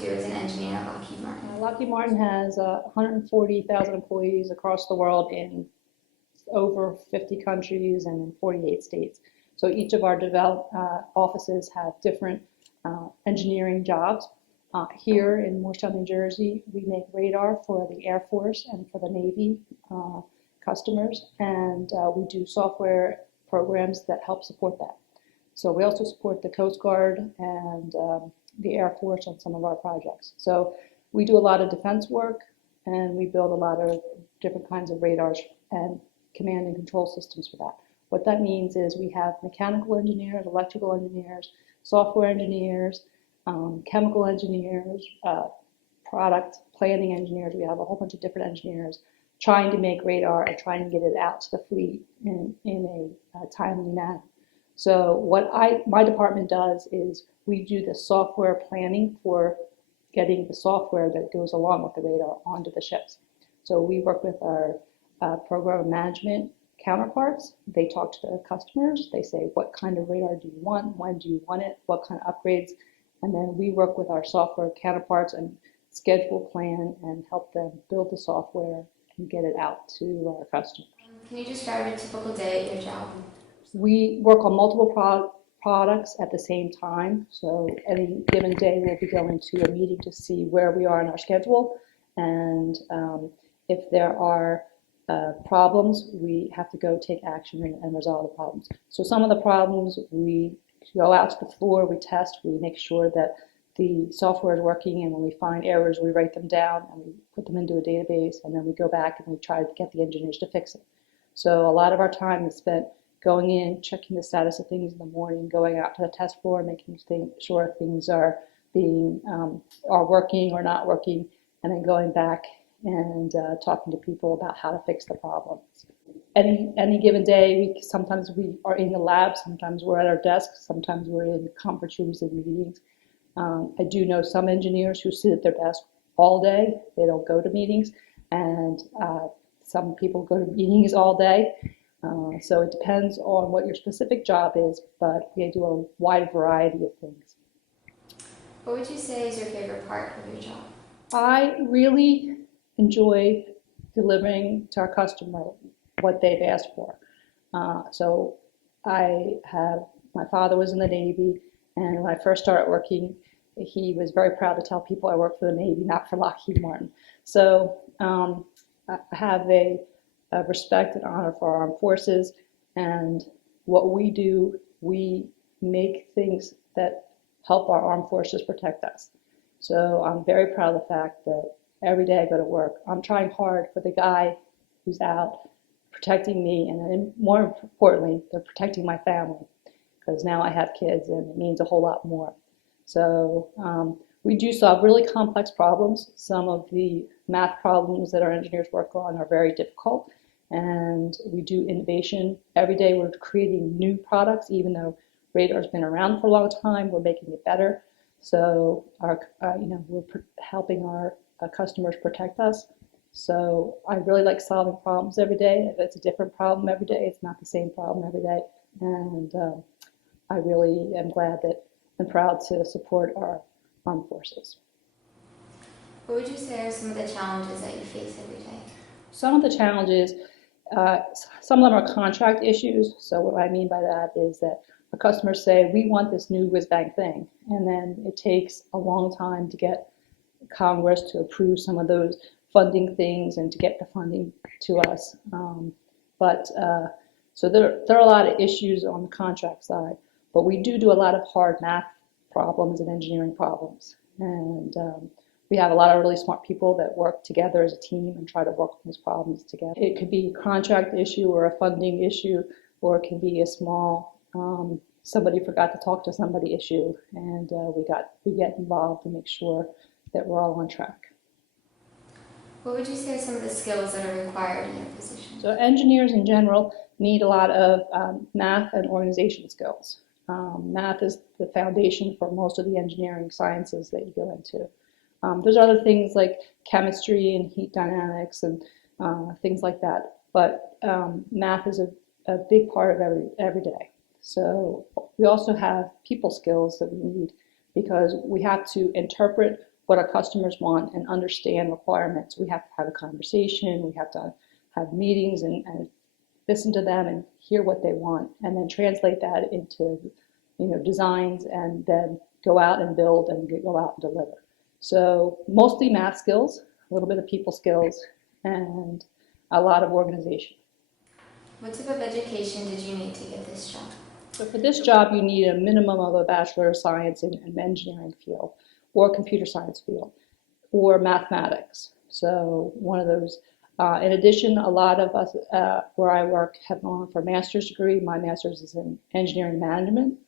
you do as an engineer at Lockheed Martin? Lockheed Martin has 140,000 employees across the world in over 50 countries and in 48 states. So each of our offices have different engineering jobs. Here in Morristown, New Jersey, we make radar for the Air Force and for the Navy customers, and we do software programs that help support that. So we also support the Coast Guard and the Air Force on some of our projects. So we do a lot of defense work, and we build a lot of different kinds of radars and command and control systems for that. What that means is we have mechanical engineers, electrical engineers, software engineers, chemical engineers, product planning engineers. We have a whole bunch of different engineers trying to make radar and trying to get it out to the fleet in a timely manner. So what my department does is we do the software planning for getting the software that goes along with the radar onto the ships. So we work with our program management counterparts. They talk to their customers. They say, what kind of radar do you want? When do you want it? What kind of upgrades? And then we work with our software counterparts and schedule plan and help them build the software and get it out to our customers. Can you describe a typical day at your job? We work on multiple products at the same time. So any given day we'll be going to a meeting to see where we are in our schedule. And if there are problems, we have to go take action and resolve the problems. So some of the problems, we go out to the floor, we test, we make sure that the software is working, and when we find errors, we write them down and we put them into a database, and then we go back and we try to get the engineers to fix it. So a lot of our time is spent going in, checking the status of things in the morning, going out to the test floor, making sure things are working or not working, and then going back and talking to people about how to fix the problems. Any given day, sometimes we are in the lab, sometimes we're at our desk, sometimes we're in conference rooms and meetings. I do know some engineers who sit at their desk all day. They don't go to meetings, and some people go to meetings all day. So it depends on what your specific job is, but we do a wide variety of things. What would you say is your favorite part of your job? I really enjoy delivering to our customer what they've asked for. So my father was in the Navy, and when I first started working, he was very proud to tell people I worked for the Navy, not for Lockheed Martin. So I have a respect and honor for our armed forces, and what we do, we make things that help our armed forces protect us. So I'm very proud of the fact that every day I go to work, I'm trying hard for the guy who's out protecting me, and then more importantly, they're protecting my family, because now I have kids and it means a whole lot more. So we do solve really complex problems. Some of the math problems that our engineers work on are very difficult, and we do innovation. Every day we're creating new products, even though radar's been around for a long time, we're making it better. So we're helping our customers protect us. So I really like solving problems every day. If it's a different problem every day, it's not the same problem every day. And I really am glad that and proud to support our armed forces. What would you say are some of the challenges that you face every day? Some of the challenges, some of them are contract issues. So what I mean by that is that our customers say, we want this new whiz-bang thing. And then it takes a long time to get Congress to approve some of those funding things and to get the funding to us. So there are a lot of issues on the contract side, but we do a lot of hard math problems and engineering problems. And we have a lot of really smart people that work together as a team and try to work on these problems together. It could be a contract issue or a funding issue, or it can be a small somebody forgot to talk to somebody issue, and we get involved to make sure that we're all on track. What would you say are some of the skills that are required in your position? So engineers in general need a lot of math and organization skills. Math is the foundation for most of the engineering sciences that you go into. There's other things like chemistry and heat dynamics and things like that, but math is a big part of every day. So we also have people skills that we need, because we have to interpret what our customers want and understand requirements. We have to have a conversation, we have to have meetings and listen to them and hear what they want, and then translate that into, designs, and then go out and build and go out and deliver. So mostly math skills, a little bit of people skills, and a lot of organization. What type of education did you need to get this job? So for this job, you need a minimum of a Bachelor of Science in an engineering field, or computer science field, or mathematics. So one of those. In addition, a lot of us where I work have gone for a master's degree. My master's is in engineering management,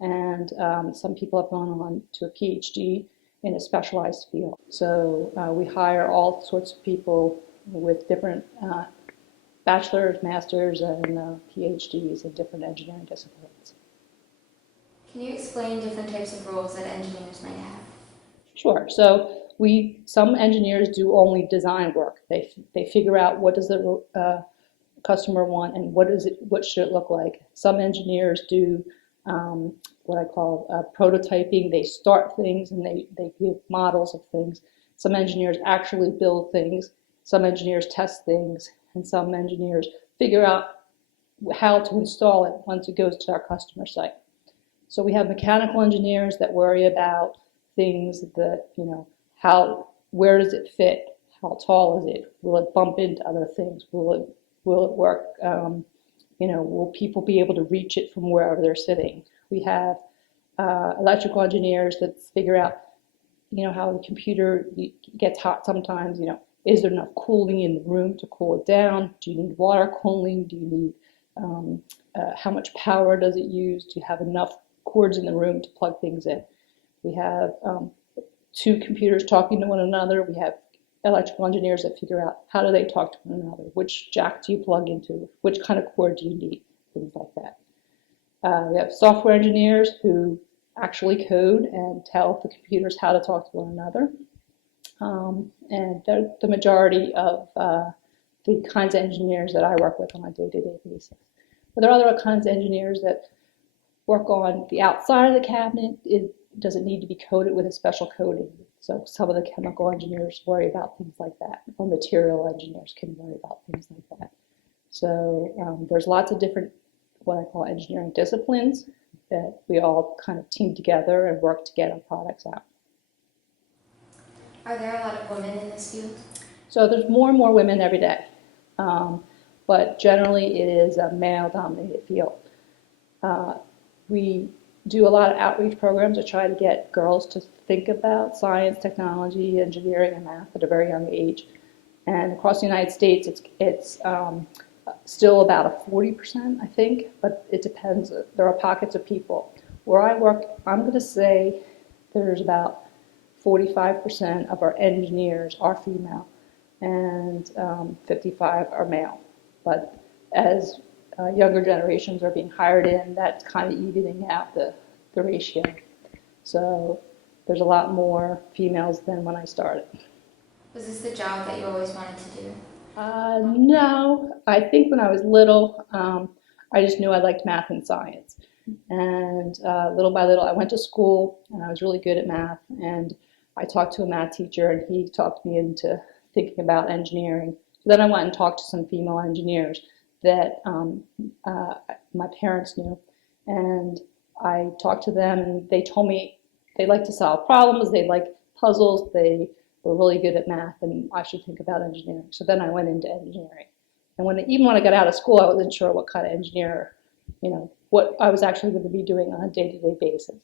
and some people have gone on to a PhD in a specialized field. So we hire all sorts of people with different bachelor's, master's, and PhDs in different engineering disciplines. Can you explain different types of roles that engineers might have? Sure. So some engineers do only design work. They figure out what does the customer want and what should it look like. Some engineers do what I call prototyping. They start things and they give models of things. Some engineers actually build things. Some engineers test things, and some engineers figure out how to install it once it goes to our customer site. So we have mechanical engineers that worry about things that, where does it fit? How tall is it? Will it bump into other things? Will it work? Will people be able to reach it from wherever they're sitting? We have electrical engineers that figure out, how the computer gets hot sometimes. Is there enough cooling in the room to cool it down? Do you need water cooling? Do you need how much power does it use? Do you have enough cords in the room to plug things in? We have two computers talking to one another. We have electrical engineers that figure out how do they talk to one another, which jack do you plug into, which kind of cord do you need, things like that. We have software engineers who actually code and tell the computers how to talk to one another. And they're the majority of the kinds of engineers that I work with on a day-to-day basis. But there are other kinds of engineers that work on the outside of the cabinet. It doesn't need to be coated with a special coating. So some of the chemical engineers worry about things like that, or material engineers can worry about things like that. So there's lots of different, what I call engineering disciplines, that we all kind of team together and work to get our products out. Are there a lot of women in this field? So there's more and more women every day, but generally it is a male-dominated field. We do a lot of outreach programs to try to get girls to think about science, technology, engineering, and math at a very young age. And across the United States, it's still about a 40%, I think, but it depends. There are pockets of people. Where I work, I'm going to say there's about 45% of our engineers are female, and 55 are male. But as younger generations are being hired in, that's kind of evening out the ratio. So there's a lot more females than when I started. Was this the job that you always wanted to do? No, I think when I was little, I just knew I liked math and science. And little by little, I went to school and I was really good at math. And I talked to a math teacher and he talked me into thinking about engineering. So then I went and talked to some female engineers that my parents knew. And I talked to them and they told me they like to solve problems, they like puzzles, they were really good at math, and I should think about engineering. So then I went into engineering. And even when I got out of school, I wasn't sure what kind of engineer, what I was actually going to be doing on a day-to-day basis.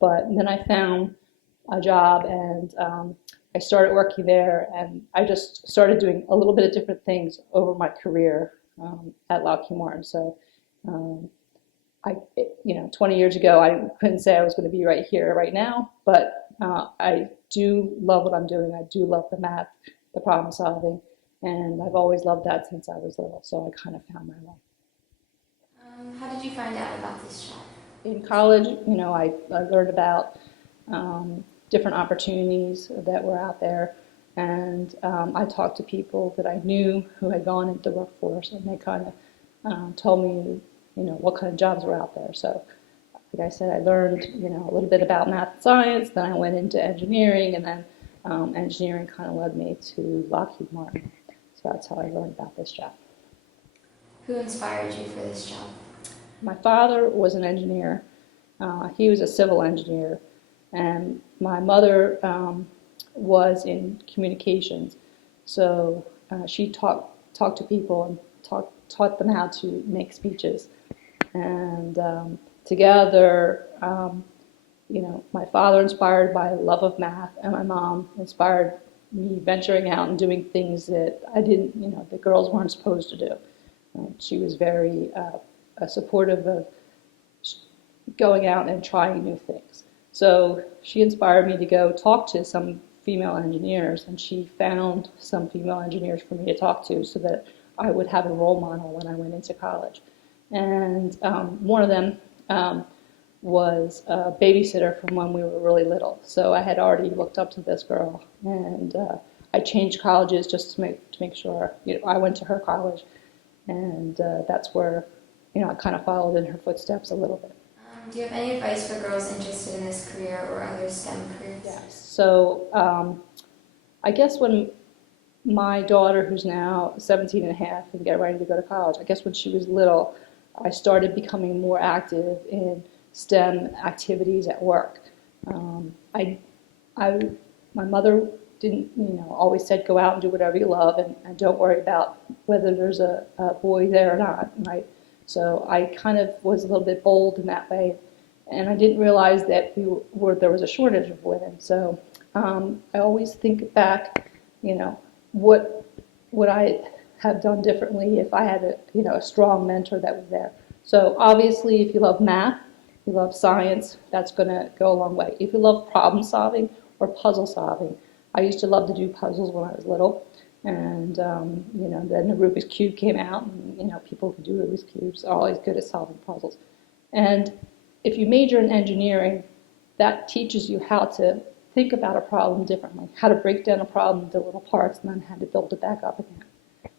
But then I found a job and I started working there, and I just started doing a little bit of different things over my career at Lockheed Martin. So 20 years ago, I couldn't say I was going to be right here, right now, but I do love what I'm doing. I do love the math, the problem solving, and I've always loved that since I was little, so I kind of found my way. How did you find out about this job? In college, I learned about different opportunities that were out there, and I talked to people that I knew who had gone into the workforce, and they kind of told me, what kind of jobs were out there. So, like I said, I learned, a little bit about math and science, then I went into engineering, and then engineering kind of led me to Lockheed Martin. So that's how I learned about this job. Who inspired you for this job? My father was an engineer. He was a civil engineer. And my mother was in communications. So she talked to people and taught them how to make speeches. And together, my father inspired my love of math, and my mom inspired me venturing out and doing things that I didn't, the girls weren't supposed to do. She was very supportive of going out and trying new things. So she inspired me to go talk to some female engineers, and she found some female engineers for me to talk to so that I would have a role model when I went into college. And one of them was a babysitter from when we were really little. So I had already looked up to this girl, and I changed colleges just to make sure. I went to her college, and that's where I kind of followed in her footsteps a little bit. Do you have any advice for girls interested in this career or other STEM careers? Yes. So I guess when my daughter, who's now 17 and a half and getting ready to go to college, I guess when she was little, I started becoming more active in STEM activities at work. My mother didn't, always said go out and do whatever you love and don't worry about whether there's a boy there or not, right? So I kind of was a little bit bold in that way, and I didn't realize that there was a shortage of women. So I always think back, what would I have done differently if I had a strong mentor that was there. So obviously, if you love math, you love science, that's going to go a long way. If you love problem solving or puzzle solving, I used to love to do puzzles when I was little, and then the Rubik's Cube came out, and people who do Rubik's Cubes are always good at solving puzzles. And if you major in engineering, that teaches you how to think about a problem differently, how to break down a problem into little parts and then how to build it back up again.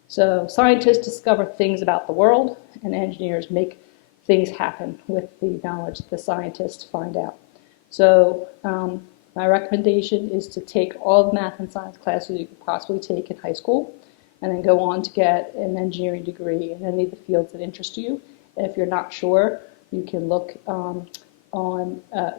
So scientists discover things about the world, and engineers make things happen with the knowledge that the scientists find out. So my recommendation is to take all the math and science classes you could possibly take in high school, and then go on to get an engineering degree in any of the fields that interest you. And if you're not sure, you can look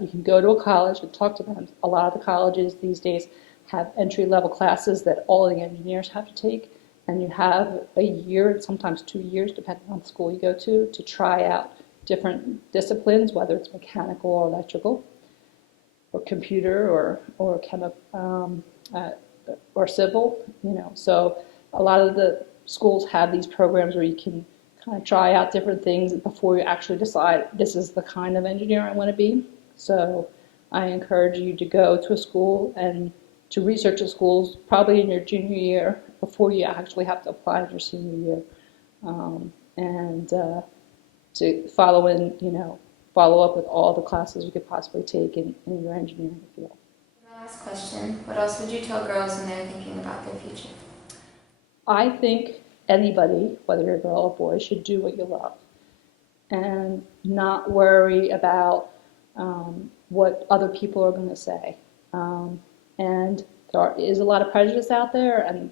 you can go to a college and talk to them. A lot of the colleges these days have entry-level classes that all the engineers have to take, and you have a year, sometimes 2 years, depending on the school you go to try out different disciplines, whether it's mechanical or electrical, or computer, or or civil. So a lot of the schools have these programs where you can kind of try out different things before you actually decide this is the kind of engineer I want to be. So I encourage you to go to a school and to research the schools probably in your junior year before you actually have to apply in your senior year, and to follow up with all the classes you could possibly take in your engineering field. My last question, what else would you tell girls when they're thinking about their future? I think anybody, whether you're a girl or boy, should do what you love and not worry about what other people are going to say. And there is a lot of prejudice out there, and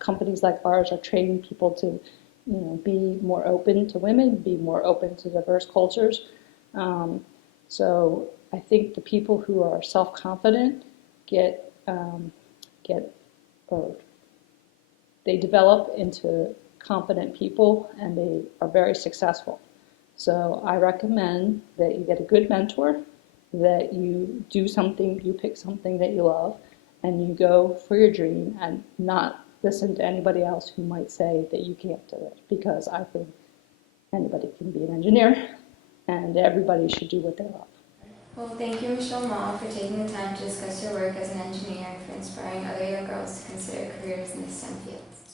companies like ours are training people to be more open to women, be more open to diverse cultures. So I think the people who are self-confident they develop into confident people, and they are very successful. So I recommend that you get a good mentor, that you do something, you pick something that you love, and you go for your dream and not listen to anybody else who might say that you can't do it, because I think anybody can be an engineer, and everybody should do what they love. Well, thank you, Michelle Ma, for taking the time to discuss your work as an engineer and for inspiring other young girls to consider careers in the STEM fields.